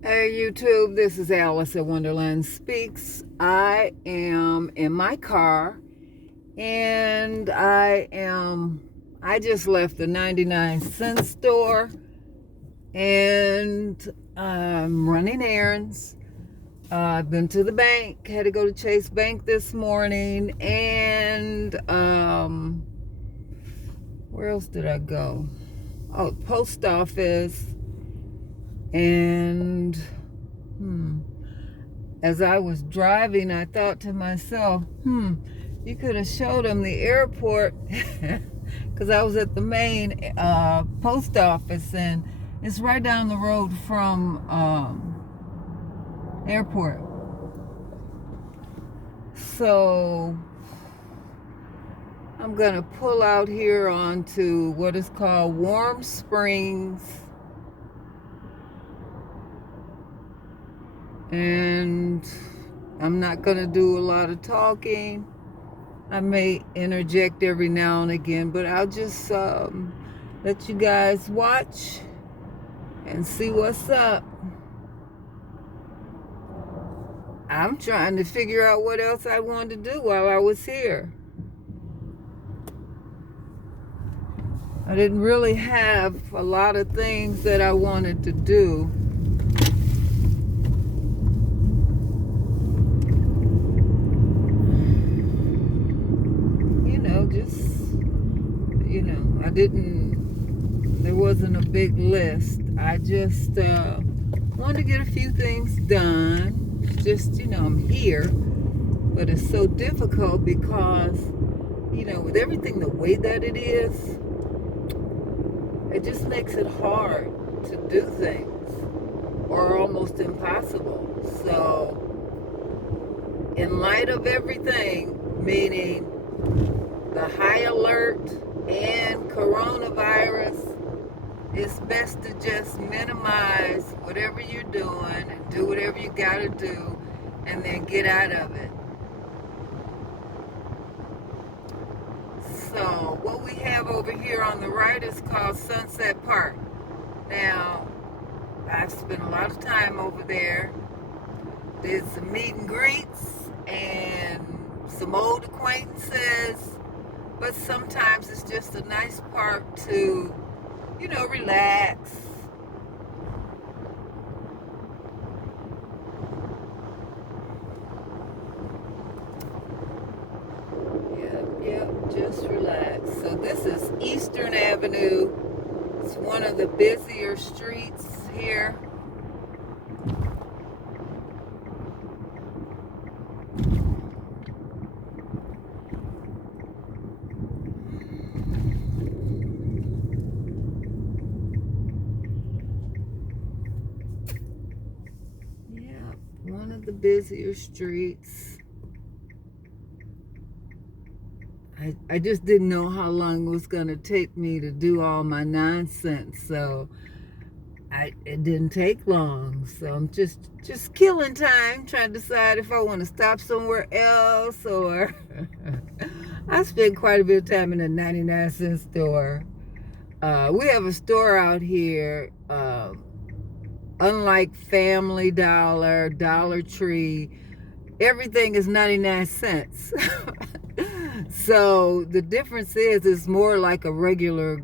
Hey YouTube, this is Alice at Wonderland Speaks. I am in my car and I just left the 99-cent store and I'm running errands. I've been to the bank, had to go to Chase Bank this morning, and where else did I go? Oh, post office. And as I was driving, I thought to myself, you could have showed them the airport because I was at the main post office, and it's right down the road from airport. So I'm going to pull out here onto what is called Warm Springs. And I'm not going to do a lot of talking. I may interject every now and again, but I'll just let you guys watch and see what's up. I'm trying to figure out what else I wanted to do while I was here. I didn't really have a lot of things that I wanted to do. There wasn't a big list. I just wanted to get a few things done. Just, I'm here. But it's so difficult because, with everything the way that it is, it just makes it hard to do things, or almost impossible. So, in light of everything, meaning the high alert and coronavirus, it's best to just minimize whatever you're doing and do whatever you gotta do and then get out of it. So what we have over here on the right is called Sunset Park. Now, I've spent a lot of time over there. Did some meet and greets and some old acquaintances, but sometimes it's just a nice park to, relax. Yep, just relax. So this is Eastern Avenue. It's one of the busier streets here. One of the busier streets. I just didn't know how long it was going to take me to do all my nonsense, so it didn't take long. So I'm just killing time, trying to decide if I want to stop somewhere else, or I spent quite a bit of time in a 99-cent store. We have a store out here, unlike Family Dollar, Dollar Tree, everything is 99 cents. So the difference is it's more like a regular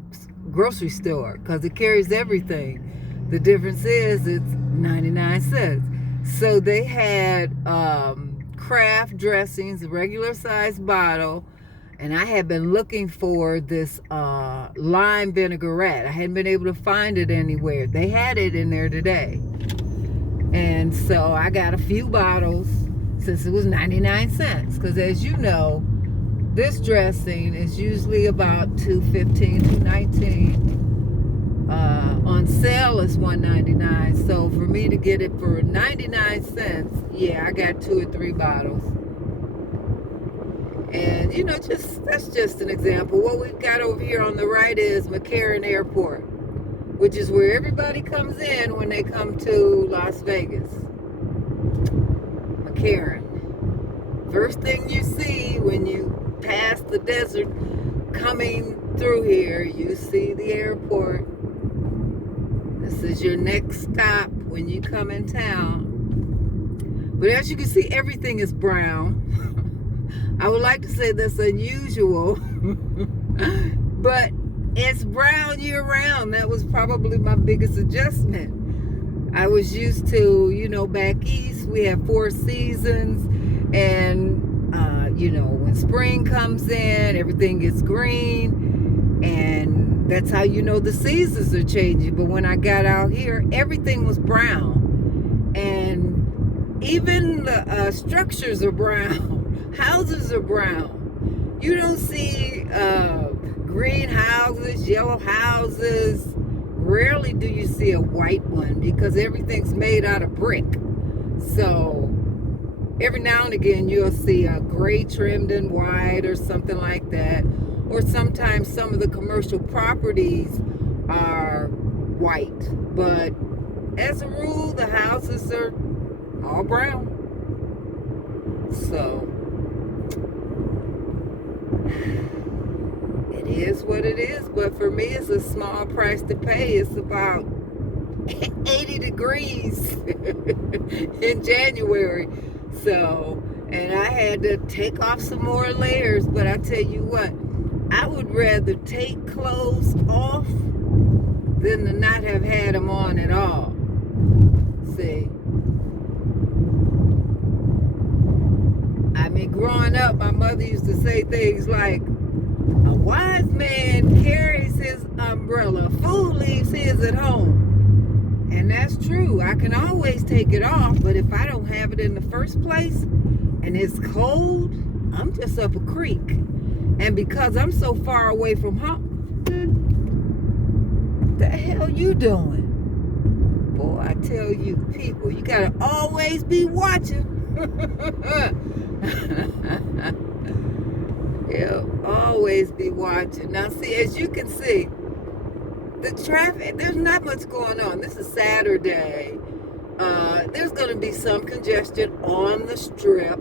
grocery store because it carries everything. The difference is it's 99 cents. So they had craft dressings, a regular size bottle, and I had been looking for this lime vinaigrette. I hadn't been able to find it anywhere. They had it in there today. And so I got a few bottles since it was 99 cents. Because as you know, this dressing is usually about $2.15, $2.19. On sale is $1.99. So for me to get it for 99 cents, yeah, I got 2 or 3 bottles. And that's just an example. What we've got over here on the right is McCarran Airport, which is where everybody comes in when they come to Las Vegas. McCarran. First thing you see when you pass the desert coming through here, you see the airport. This is your next stop when you come in town. But as you can see, everything is brown. I would like to say that's unusual, but it's brown year round. That was probably my biggest adjustment. I was used to, back east, we have 4 seasons, and, when spring comes in, everything gets green, and that's how the seasons are changing. But when I got out here, everything was brown, and even the structures are brown. Houses are brown. You don't see green houses, yellow houses. Rarely do you see a white one because everything's made out of brick. So every now and again you'll see a gray trimmed in white or something like that. Or sometimes some of the commercial properties are white. But as a rule, the houses are all brown. So it is what it is, but for me it's a small price to pay. It's about 80 degrees in January. So, and I had to take off some more layers, but I tell you what, I would rather take clothes off than to not have had them on at all. See, I mean, growing up, my mother used to say things like, a wise man carries his umbrella, a fool leaves his at home. And that's true. I can always take it off, but if I don't have it in the first place and it's cold, I'm just up a creek. And because I'm so far away from home, what the hell you doing? Boy, I tell you, people, you gotta always be watching. Yeah, always be watching. Now, see, as you can see, the traffic, there's not much going on. This is Saturday. There's going to be some congestion on the strip.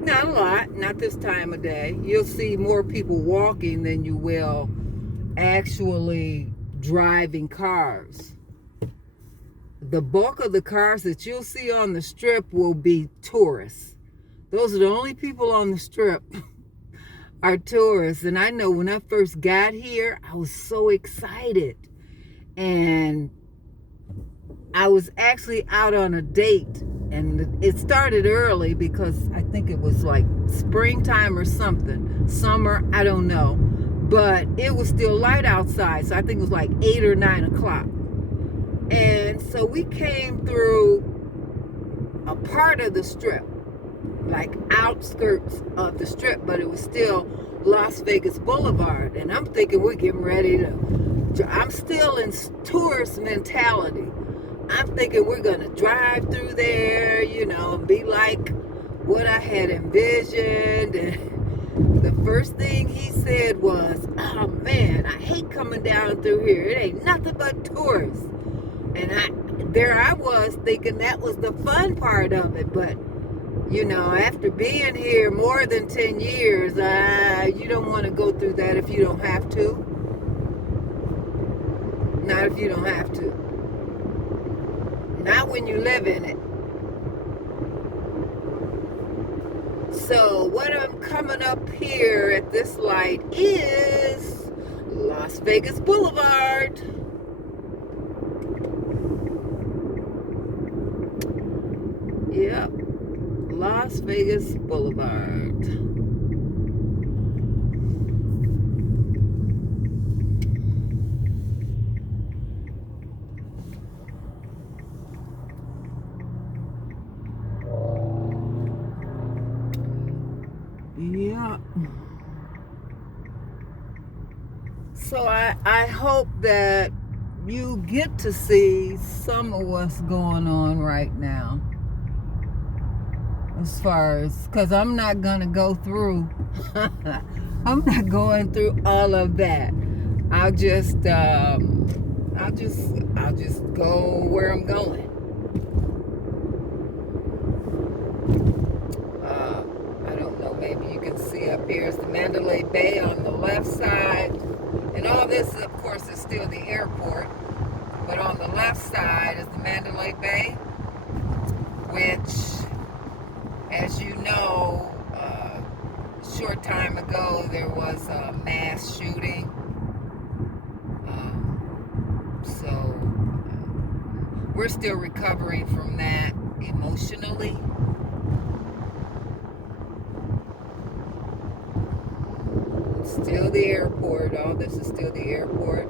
Not a lot, not this time of day. You'll see more people walking than you will actually driving cars. The bulk of the cars that you'll see on the strip will be tourists. Those are the only people on the strip are tourists. And I know when I first got here, I was so excited. And I was actually out on a date. And it started early because I think it was like springtime or something. Summer, I don't know. But it was still light outside. So I think it was like 8 or 9 o'clock. And so we came through a part of the strip, like outskirts of the strip, but it was still Las Vegas Boulevard. And I'm thinking we're getting ready to, I'm still in tourist mentality. I'm thinking we're going to drive through there, and be like what I had envisioned. And the first thing he said was, oh man, I hate coming down through here. It ain't nothing but tourists. And there I was thinking that was the fun part of it. But, after being here more than 10 years, you don't want to go through that if you don't have to. Not if you don't have to. Not when you live in it. So what I'm coming up here at this light is Las Vegas Boulevard. Yep, Las Vegas Boulevard. Yeah. So I hope that you get to see some of what's going on right now. As far as, because I'm not going to go through, I'm not going through all of that. I'll just go where I'm going. I don't know, maybe you can see up here is the Mandalay Bay on the left side. And all this, of course, is still the airport. left side is the Mandalay Bay, which, as you know, a short time ago there was a mass shooting. So we're still recovering from that emotionally. It's still the airport. All this is still the airport.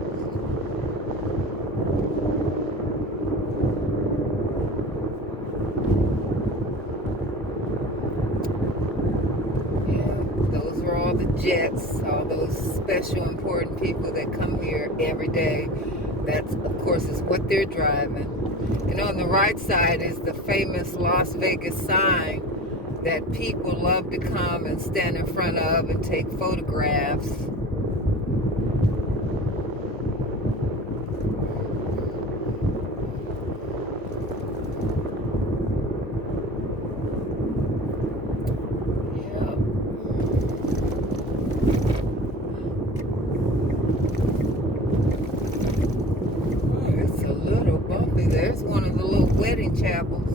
Those are all the jets, all those special important people that come here every day. That's, of course, is what they're driving. And on the right side is the famous Las Vegas sign that people love to come and stand in front of and take photographs. There's one of the little wedding chapels,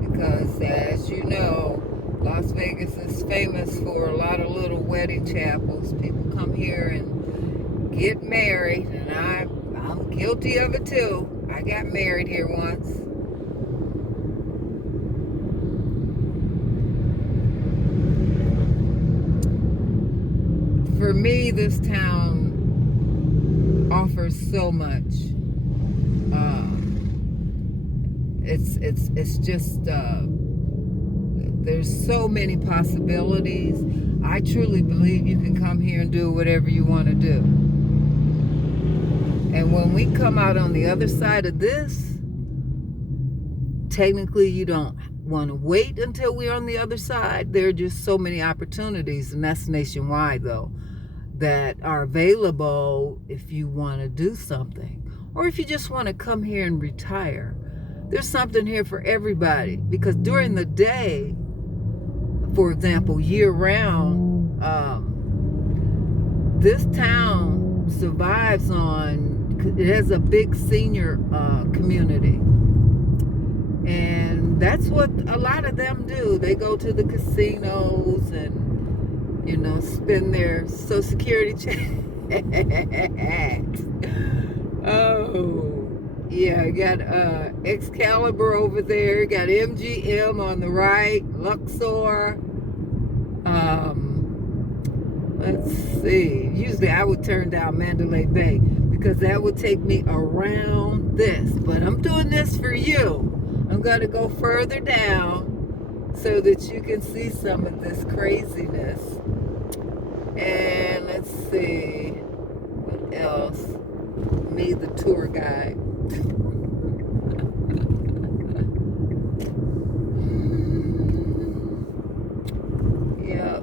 because as you know, Las Vegas is famous for a lot of little wedding chapels. People come here and get married, and I'm guilty of it too. I got married here once. For me, this town offers so much. It's just there's so many possibilities. I truly believe you can come here and do whatever you want to do. And when we come out on the other side of this, technically you don't want to wait until we're on the other side. There are just so many opportunities, and that's nationwide though, that are available if you want to do something, or if you just want to come here and retire. There's something here for everybody, because during the day, for example, year-round, this town survives on, it has a big senior community. And that's what a lot of them do. They go to the casinos and, you know, spend their Social Security checks. Oh. Yeah, you got Excalibur over there. You got MGM on the right, Luxor. Let's see. Usually I would turn down Mandalay Bay because that would take me around this. But I'm doing this for you. I'm going to go further down so that you can see some of this craziness. And let's see. What else? Me, the tour guide. Yep.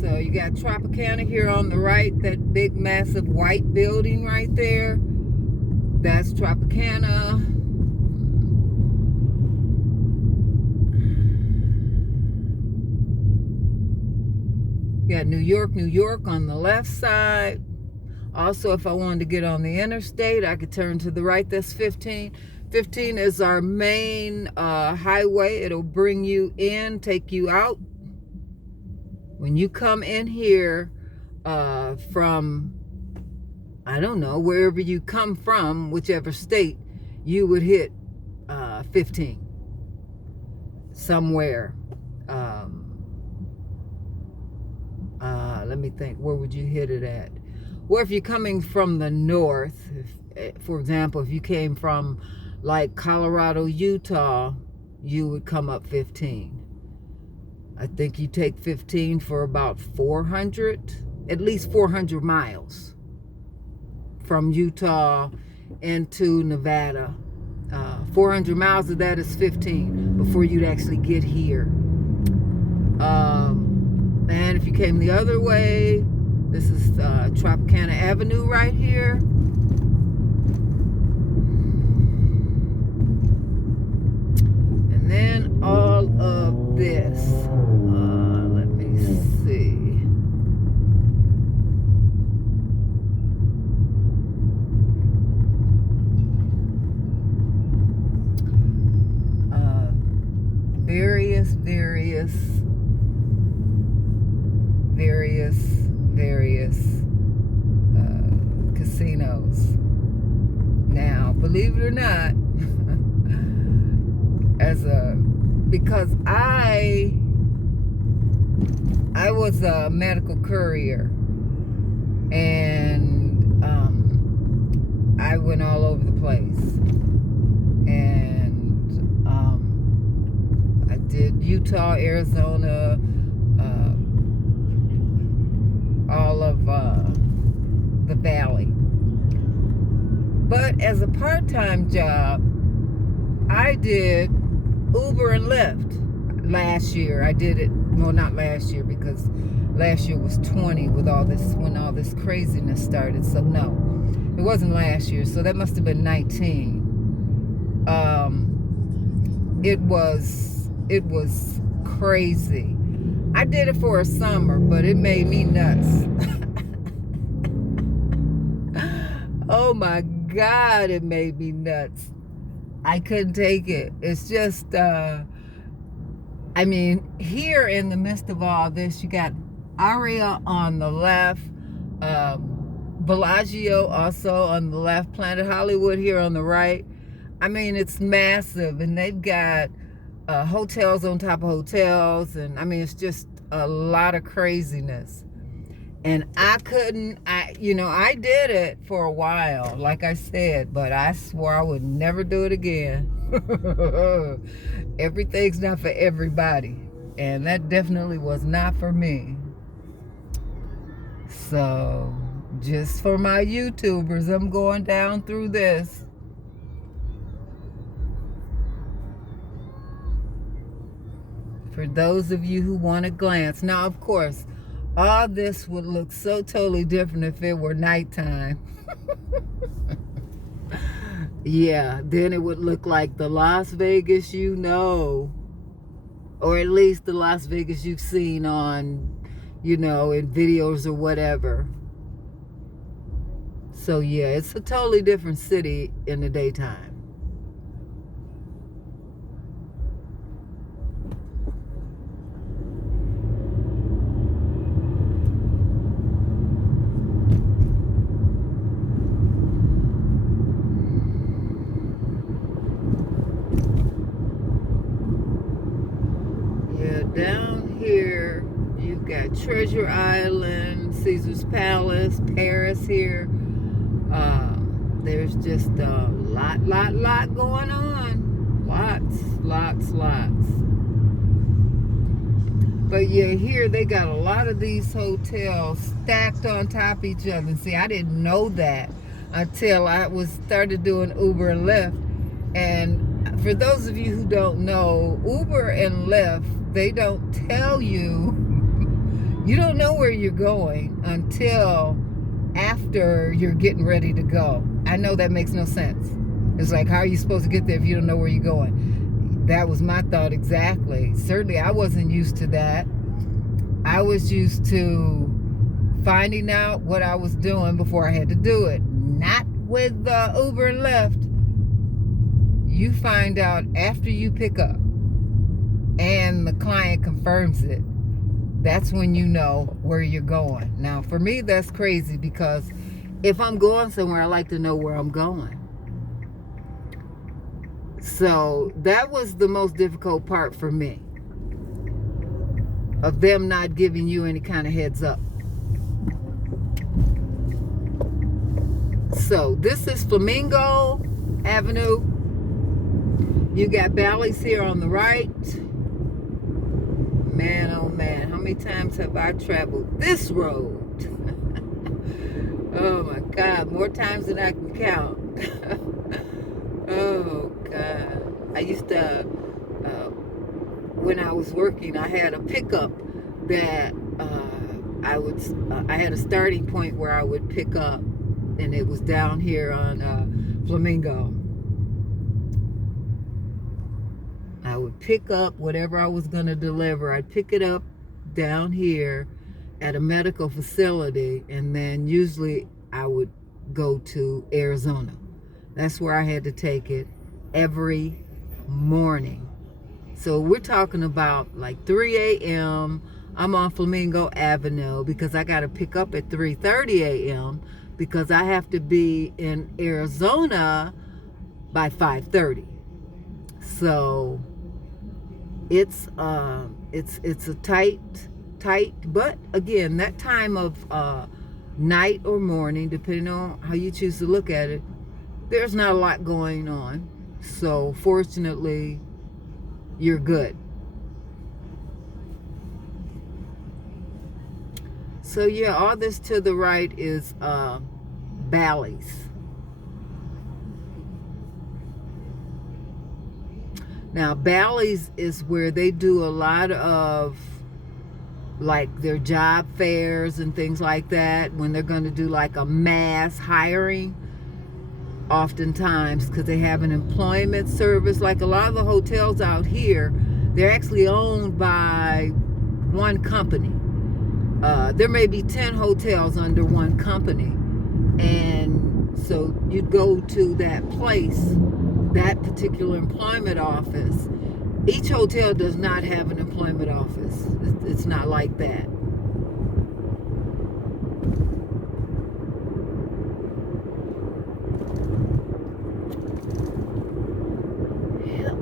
So you got Tropicana here on the right, that big massive white building right there. That's Tropicana. You got New York on the left side. Also, if I wanted to get on the interstate, I could turn to the right. That's 15. 15 is our main highway. It'll bring you in, take you out. When you come in here from, I don't know, wherever you come from, whichever state, you would hit 15 somewhere. Let me think, where would you hit it at? Well, if you're coming from the north, for example, if you came from like Colorado, Utah, you would come up 15. I think you take 15 for about 400, at least 400 miles from Utah into Nevada. 400 miles of that is 15 before you'd actually get here. And if you came the other way, this is Tropicana Avenue right here. And then all of this. Let me see. casinos. Now, believe it or not, because I was a medical courier, and I went all over the place, and I did Utah, Arizona, all of the valley. But as a part-time job, I did Uber and Lyft last year. I did it, well, not last year, because last year was 20 with when all this craziness started. So no, it wasn't last year. So that must have been 19. It was crazy. I did it for a summer, but it made me nuts. Oh my God, it made me nuts. I couldn't take it. It's just, I mean, here in the midst of all this, you got Aria on the left, Bellagio also on the left, Planet Hollywood here on the right. I mean, it's massive, and they've got hotels on top of hotels, and I mean, it's just a lot of craziness. And I did it for a while, like I said, but I swore I would never do it again. Everything's not for everybody, and that definitely was not for me. So, just for my YouTubers, I'm going down through this. For those of you who want to glance. Now, of course, all this would look so totally different if it were nighttime. Yeah, then it would look like the Las Vegas you know. Or at least the Las Vegas you've seen on, in videos or whatever. So yeah, it's a totally different city in the daytime. Down here, you've got Treasure Island, Caesar's Palace, Paris here. There's just a lot going on. Lots. But yeah, here they got a lot of these hotels stacked on top of each other. And see, I didn't know that until I started doing Uber and Lyft. And for those of you who don't know, Uber and Lyft, they don't tell you, you don't know where you're going until after you're getting ready to go. I know that makes no sense. It's like, how are you supposed to get there if you don't know where you're going? That was my thought exactly. Certainly, I wasn't used to that. I was used to finding out what I was doing before I had to do it. Not with Uber and Lyft. You find out after you pick up and the client confirms it. That's when you know where you're going. Now, for me, that's crazy because if I'm going somewhere, I like to know where I'm going. So that was the most difficult part for me, of them not giving you any kind of heads up. So this is Flamingo Avenue. You got Bally's here on the right. Man, oh man, how many times have I traveled this road? Oh my God, more times than I can count. Oh God. I used to, when I was working, I had a pickup that I had a starting point where I would pick up, and it was down here on Flamingo. I would pick up whatever I was going to deliver. I'd pick it up down here at a medical facility, and then usually I would go to Arizona. That's where I had to take it every morning. So we're talking about like 3 a.m. I'm on Flamingo Avenue because I got to pick up at 3:30 a.m. because I have to be in Arizona by 5:30. So it's a tight, but again, that time of night or morning, depending on how you choose to look at it, there's not a lot going on. So fortunately, you're good. So yeah, all this to the right is Bally's. Now Bally's is where they do a lot of like their job fairs and things like that, when they're going to do like a mass hiring, oftentimes, because they have an employment service. Like a lot of the hotels out here, they're actually owned by one company. There may be 10 hotels under one company, and so you go to that place, that particular employment office. Each hotel does not have an employment office. It's not like that. Yep.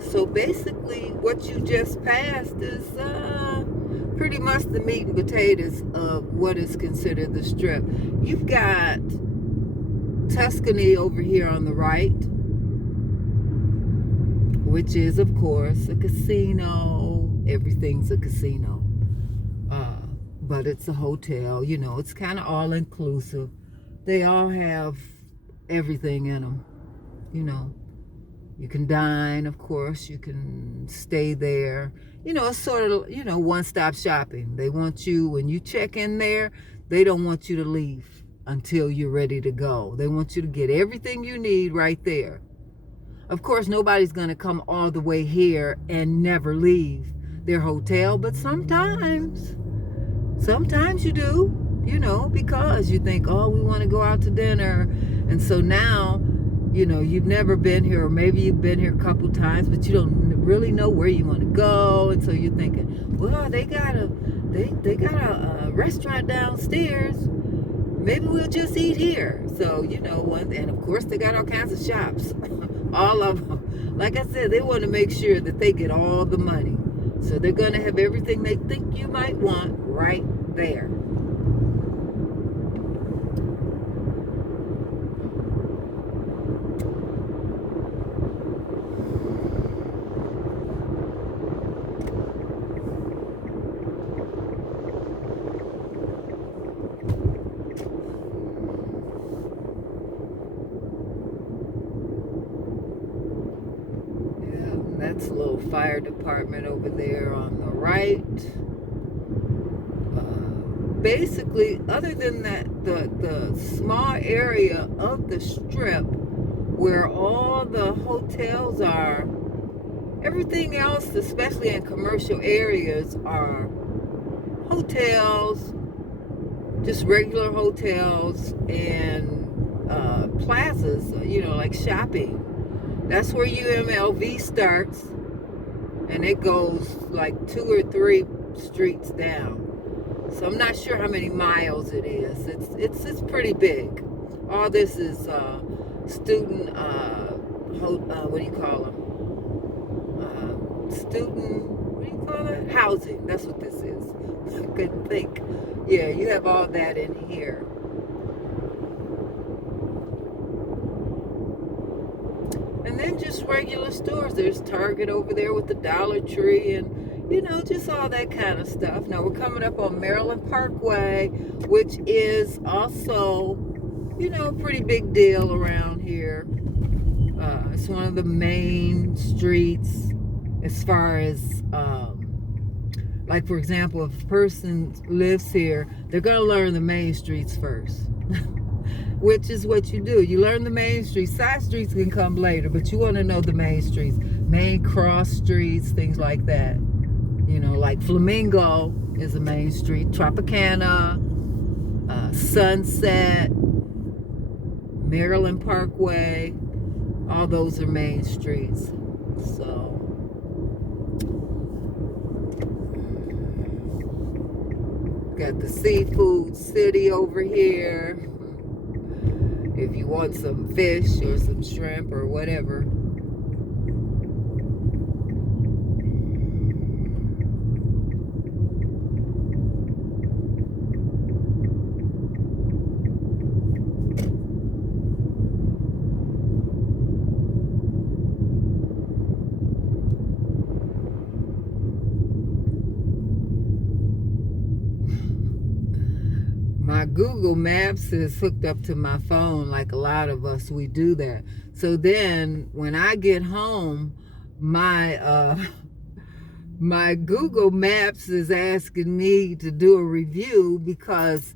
So basically, what you just passed is pretty much the meat and potatoes of what is considered the Strip. You've got Tuscany over here on the right, which is, of course, a casino. Everything's a casino. But it's a hotel. You know, it's kind of all-inclusive. They all have everything in them. You know, you can dine, of course. You can stay there. You know, it's sort of, you know, one-stop shopping. They want you, when you check in there, they don't want you to leave until you're ready to go. They want you to get everything you need right there. Of course, nobody's going to come all the way here and never leave their hotel, but sometimes you do, you know, because you think, oh, we want to go out to dinner. And so now, you know, you've never been here, or maybe you've been here a couple times, but you don't really know where you want to go. And so you're thinking, well, they got a restaurant downstairs. Maybe we'll just eat here. So, you know, and of course they got all kinds of shops. All of them. Like I said, they want to make sure that they get all the money. So they're going to have everything they think you might want right there. That's a little fire department over there on the right. Basically, other than that, the small area of the Strip where all the hotels are, everything else, especially in commercial areas, are hotels, just regular hotels, and plazas, you know, like shopping. That's where UMLV starts, and it goes like 2 or 3 streets down. So I'm not sure how many miles it is. It's pretty big. All this is student what do you call them? Student, what do you call it? Housing. That's what this is. I couldn't think. Yeah, you have all that in here. And then just regular stores. There's Target over there with the Dollar Tree, and, you know, just all that kind of stuff. Now, we're coming up on Maryland Parkway, which is also, you know, a pretty big deal around here. It's one of the main streets as far as, like, for example, if a person lives here, they're going to learn the main streets first. Which is what you do. You learn the main streets. Side streets can come later, but you want to know the main streets. Main cross streets, things like that. You know, like Flamingo is a main street. Tropicana, Sunset, Maryland Parkway. All those are main streets. So got the seafood city over here. If you want some fish or some shrimp or whatever. My Google Maps is hooked up to my phone, like a lot of us, we do that. So then when I get home, my my Google Maps is asking me to do a review because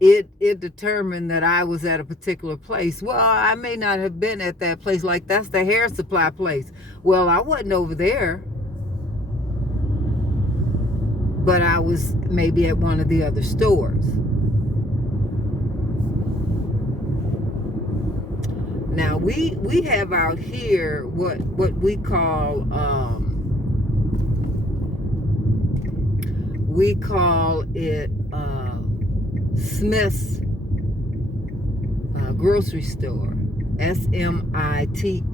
it determined that I was at a particular place. Well, I may not have been at that place. Like, that's the hair supply place. Well, I wasn't over there, but I was maybe at one of the other stores. Now we have out here what we call it Smith's grocery store, SMITH.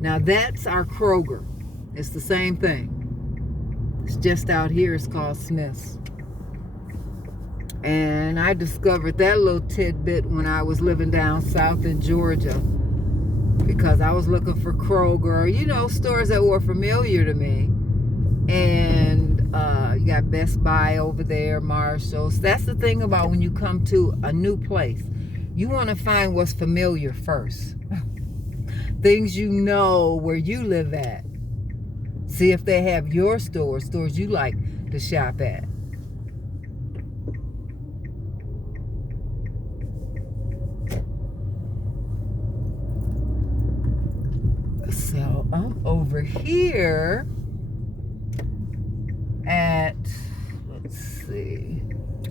Now that's our Kroger. It's the same thing. It's just out here. It's called Smith's. And I discovered that little tidbit when I was living down south in Georgia, because I was looking for Kroger, stores that were familiar to me. And you got Best Buy over there, Marshall's. That's the thing about when you come to a new place. You want to find what's familiar first. Things you know where you live at. See if they have your stores you like to shop at. So I'm over here at, let's see,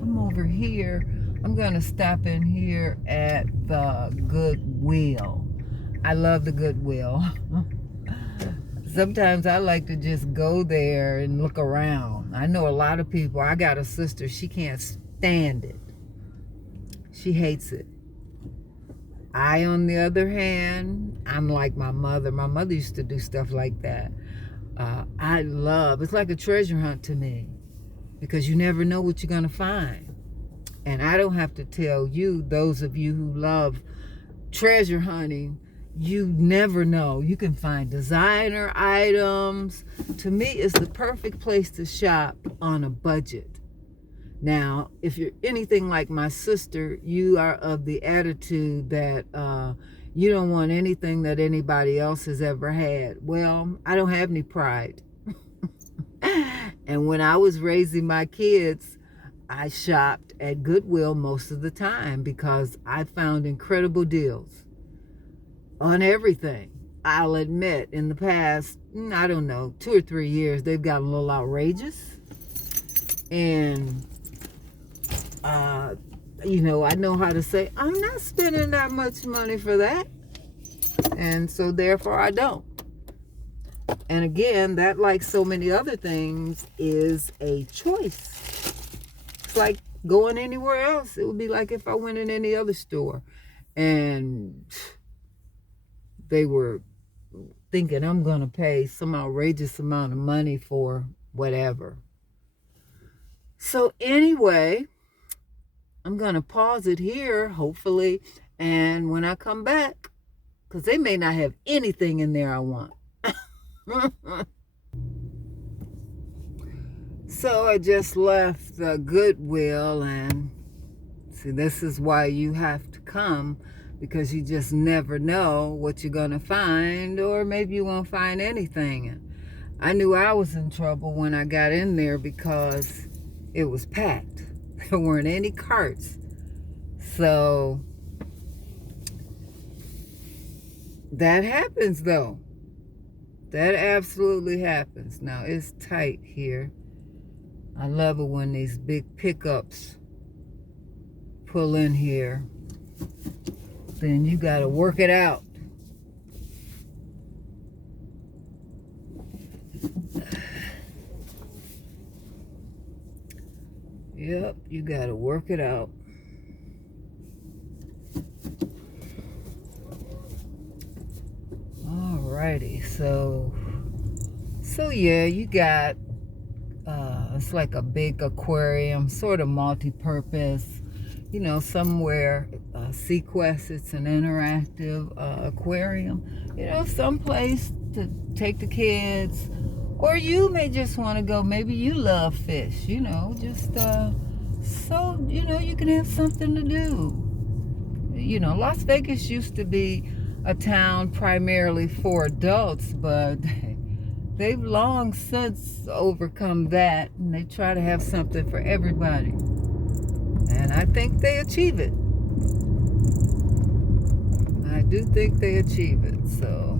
I'm over here. I'm going to stop in here at the Goodwill. I love the Goodwill. Sometimes I like to just go there and look around. I know a lot of people. I got a sister, she can't stand it. She hates it. I, on the other hand, I'm like my mother. My mother used to do stuff like that. It's like a treasure hunt to me, because you never know what you're going to find. And I don't have to tell you, those of you who love treasure hunting, you never know. You can find designer items. To me, it's the perfect place to shop on a budget. Now, if you're anything like my sister, you are of the attitude that you don't want anything that anybody else has ever had. Well, I don't have any pride. And when I was raising my kids, I shopped at Goodwill most of the time because I found incredible deals on everything. I'll admit, in the past, I don't know, 2 or 3 years, they've gotten a little outrageous. And I know how to say, I'm not spending that much money for that. And so therefore I don't. And again, that, like so many other things, is a choice. It's like going anywhere else. It would be like if I went in any other store and they were thinking I'm going to pay some outrageous amount of money for whatever. So anyway, I'm going to pause it here, hopefully, and when I come back, because they may not have anything in there I want. So I just left the Goodwill, and see, this is why you have to come, because you just never know what you're going to find, or maybe you won't find anything. I knew I was in trouble when I got in there because it was packed. There weren't any carts. So that happens, though. That absolutely happens. Now, it's tight here. I love it when these big pickups pull in here. Then you got to work it out. Yep, you gotta work it out. Alrighty, so yeah, you got it's like a big aquarium, sort of multi-purpose. You know, somewhere Sequest, it's an interactive aquarium. You know, someplace to take the kids, or you may just want to go. Maybe you love fish. You know, just so you know you can have something to do. You know, Las Vegas used to be a town primarily for adults, but they've long since overcome that, and they try to have something for everybody. And I think they achieve it. I do think they achieve it, so.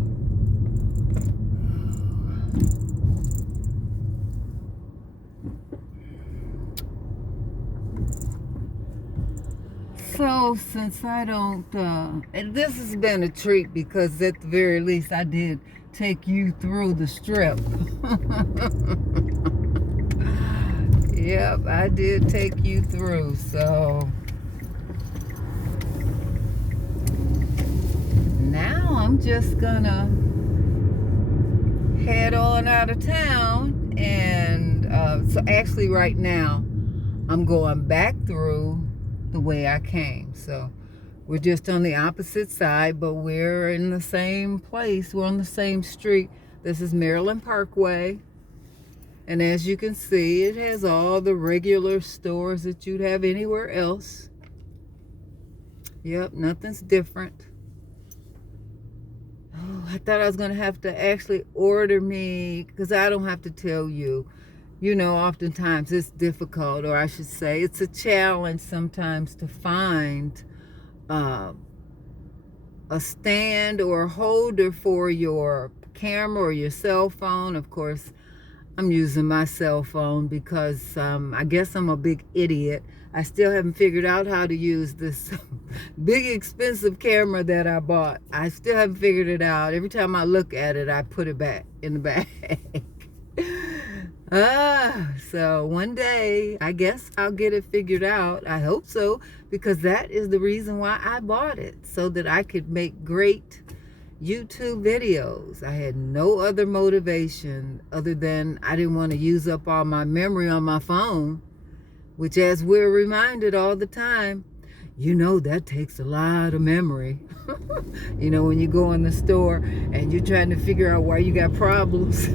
So, since I don't, and this has been a treat because at the very least I did take you through the strip. Yep, I did take you through, so. Now I'm just gonna head on out of town, and so actually right now I'm going back through the way I came. So we're just on the opposite side, but we're in the same place. We're on the same street. This is Maryland Parkway. And as you can see, it has all the regular stores that you'd have anywhere else. Yep, nothing's different. Oh, I thought I was going to have to actually order me, because I don't have to tell you. You know, oftentimes it's difficult, or I should say it's a challenge sometimes to find a stand or a holder for your camera or your cell phone. Of course, I'm using my cell phone because I guess I'm a big idiot. I still haven't figured out how to use this big expensive camera that I bought. I still haven't figured it out. Every time I look at it, I put it back in the bag. So one day, I guess I'll get it figured out. I hope so, because that is the reason why I bought it, so that I could make great YouTube videos. I had no other motivation other than I didn't want to use up all my memory on my phone, which, as we're reminded all the time, you know, that takes a lot of memory. You know, when you go in the store and you're trying to figure out why you got problems.